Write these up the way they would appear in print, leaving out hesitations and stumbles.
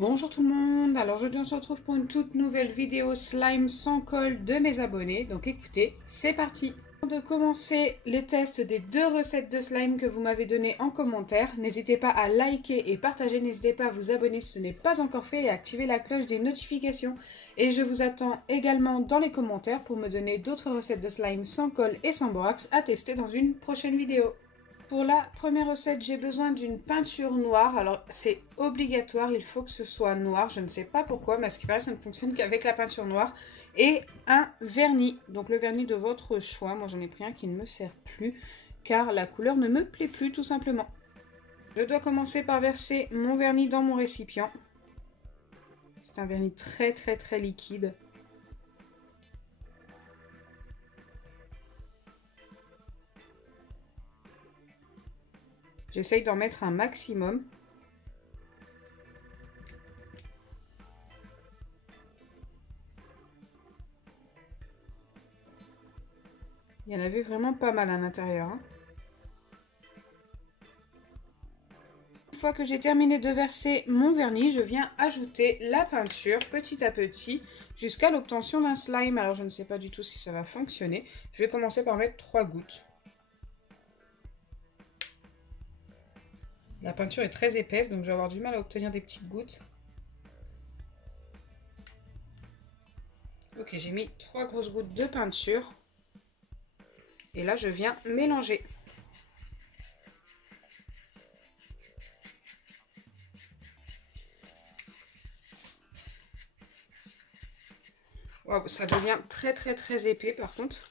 Bonjour tout le monde, alors aujourd'hui on se retrouve pour une toute nouvelle vidéo slime sans colle de mes abonnés, donc écoutez, c'est parti. Avant de commencer les tests des deux recettes de slime que vous m'avez données en commentaire, n'hésitez pas à liker et partager, n'hésitez pas à vous abonner si ce n'est pas encore fait et à activer la cloche des notifications. Et je vous attends également dans les commentaires pour me donner d'autres recettes de slime sans colle et sans borax à tester dans une prochaine vidéo. Pour la première recette, j'ai besoin d'une peinture noire. Alors, c'est obligatoire, il faut que ce soit noir. Je ne sais pas pourquoi, mais à ce qui paraît, ça ne fonctionne qu'avec la peinture noire. Et un vernis, donc le vernis de votre choix. Moi, j'en ai pris un qui ne me sert plus, car la couleur ne me plaît plus, tout simplement. Je dois commencer par verser mon vernis dans mon récipient. C'est un vernis très liquide. J'essaye d'en mettre un maximum. Il y en avait vraiment pas mal à l'intérieur. Une fois que j'ai terminé de verser mon vernis, je viens ajouter la peinture petit à petit jusqu'à l'obtention d'un slime. Alors je ne sais pas du tout si ça va fonctionner. Je vais commencer par mettre 3 gouttes. La peinture est très épaisse, donc je vais avoir du mal à obtenir des petites gouttes. Ok, j'ai mis 3 grosses gouttes de peinture. Et là, je viens mélanger. Wow, ça devient très épais par contre.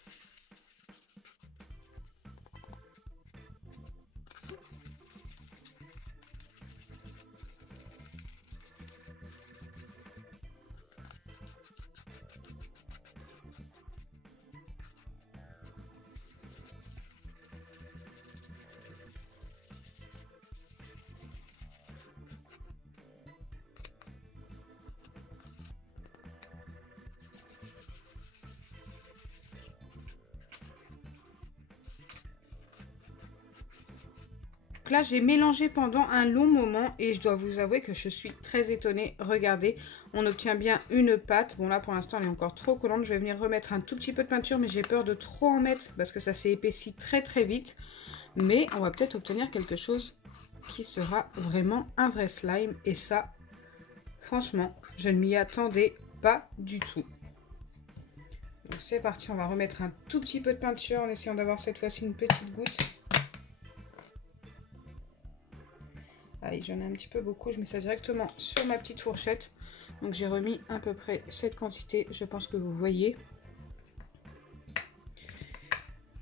Là, j'ai mélangé pendant un long moment et je dois vous avouer que je suis très étonnée. Regardez, on obtient bien une pâte. Bon, là, pour l'instant, elle est encore trop collante. Je vais venir remettre un tout petit peu de peinture, mais j'ai peur de trop en mettre parce que ça s'est épaissi très vite. Mais on va peut-être obtenir quelque chose qui sera vraiment un vrai slime. Et ça, franchement, je ne m'y attendais pas du tout. Donc, c'est parti. On va remettre un tout petit peu de peinture en essayant d'avoir cette fois-ci une petite goutte. Allez, j'en ai un petit peu beaucoup, je mets ça directement sur ma petite fourchette. Donc j'ai remis à peu près cette quantité, je pense que vous voyez.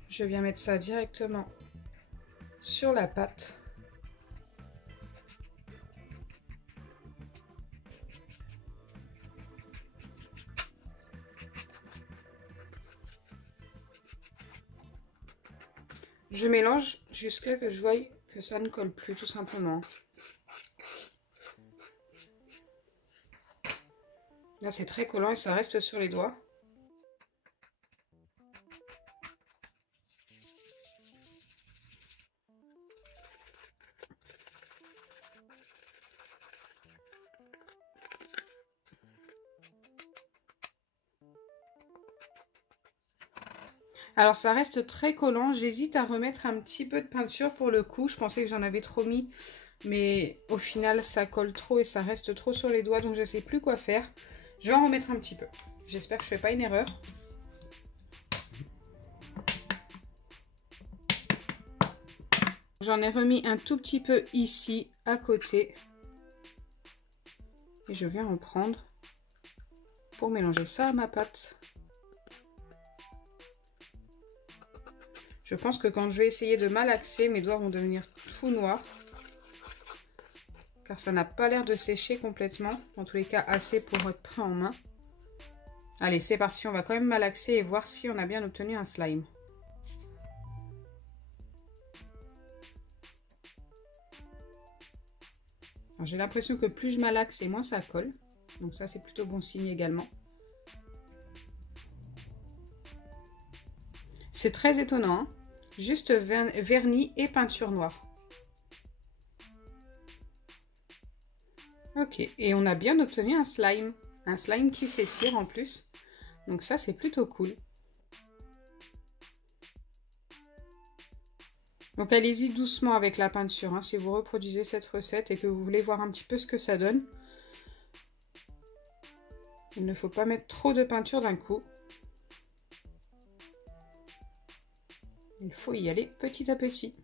Je viens mettre ça directement sur la pâte. Je mélange jusqu'à ce que je voie que ça ne colle plus, tout simplement. Là, c'est très collant et ça reste sur les doigts. Alors, ça reste très collant. J'hésite à remettre un petit peu de peinture pour le coup. Je pensais que j'en avais trop mis, mais au final, ça colle trop et ça reste trop sur les doigts, donc je ne sais plus quoi faire. Je vais en remettre un petit peu. J'espère que je ne fais pas une erreur. J'en ai remis un tout petit peu ici, à côté. Et je viens en prendre pour mélanger ça à ma pâte. Je pense que quand je vais essayer de malaxer, mes doigts vont devenir tout noirs. Car ça n'a pas l'air de sécher complètement. En tous les cas, assez pour être prêt en main. Allez, c'est parti. On va quand même malaxer et voir si on a bien obtenu un slime. J'ai l'impression que plus je malaxe et moins ça colle. Donc ça, c'est plutôt bon signe également. C'est très étonnant, hein. Juste vernis et peinture noire. Ok, et on a bien obtenu un slime qui s'étire en plus. Donc ça, c'est plutôt cool. Donc allez-y doucement avec la peinture, hein, si vous reproduisez cette recette et que vous voulez voir un petit peu ce que ça donne. Il ne faut pas mettre trop de peinture d'un coup. Il faut y aller petit à petit.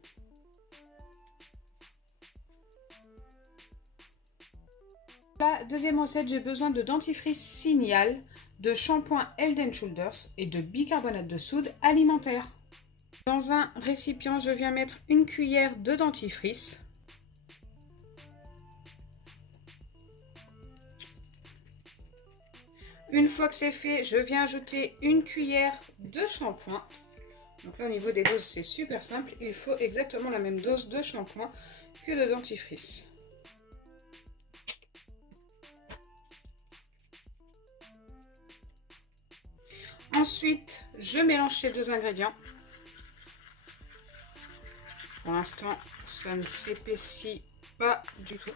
La deuxième recette, j'ai besoin de dentifrice Signal, de shampoing Head & Shoulders et de bicarbonate de soude alimentaire. Dans un récipient, je viens mettre une cuillère de dentifrice. Une fois que c'est fait, je viens ajouter une cuillère de shampoing. Donc là, au niveau des doses, c'est super simple. Il faut exactement la même dose de shampoing que de dentifrice. Ensuite, je mélange ces deux ingrédients. Pour l'instant, ça ne s'épaissit pas du tout.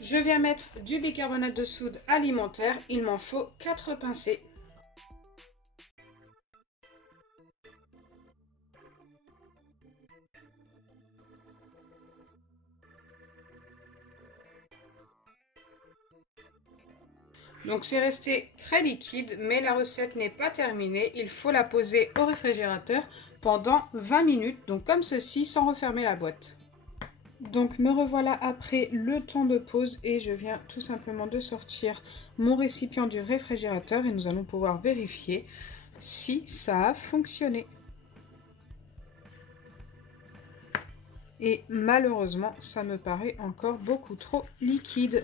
Je viens mettre du bicarbonate de soude alimentaire. Il m'en faut 4 pincées. Donc c'est resté très liquide, mais la recette n'est pas terminée. Il faut la poser au réfrigérateur pendant 20 minutes, donc comme ceci, sans refermer la boîte. Donc me revoilà après le temps de pause et je viens tout simplement de sortir mon récipient du réfrigérateur et nous allons pouvoir vérifier si ça a fonctionné. Et malheureusement, ça me paraît encore beaucoup trop liquide.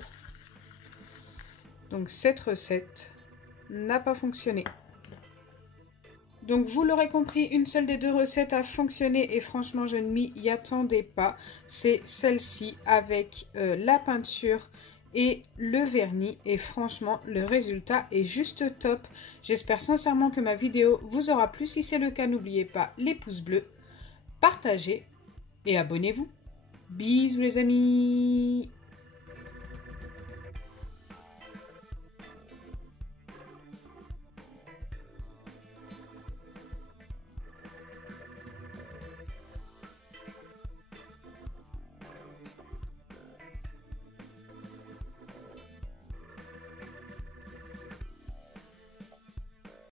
Donc cette recette n'a pas fonctionné. Donc vous l'aurez compris, une seule des deux recettes a fonctionné et franchement je ne m'y attendais pas. C'est celle-ci avec la peinture et le vernis et franchement le résultat est juste top. J'espère sincèrement que ma vidéo vous aura plu. Si c'est le cas, n'oubliez pas les pouces bleus, partagez et abonnez-vous. Bisous les amis!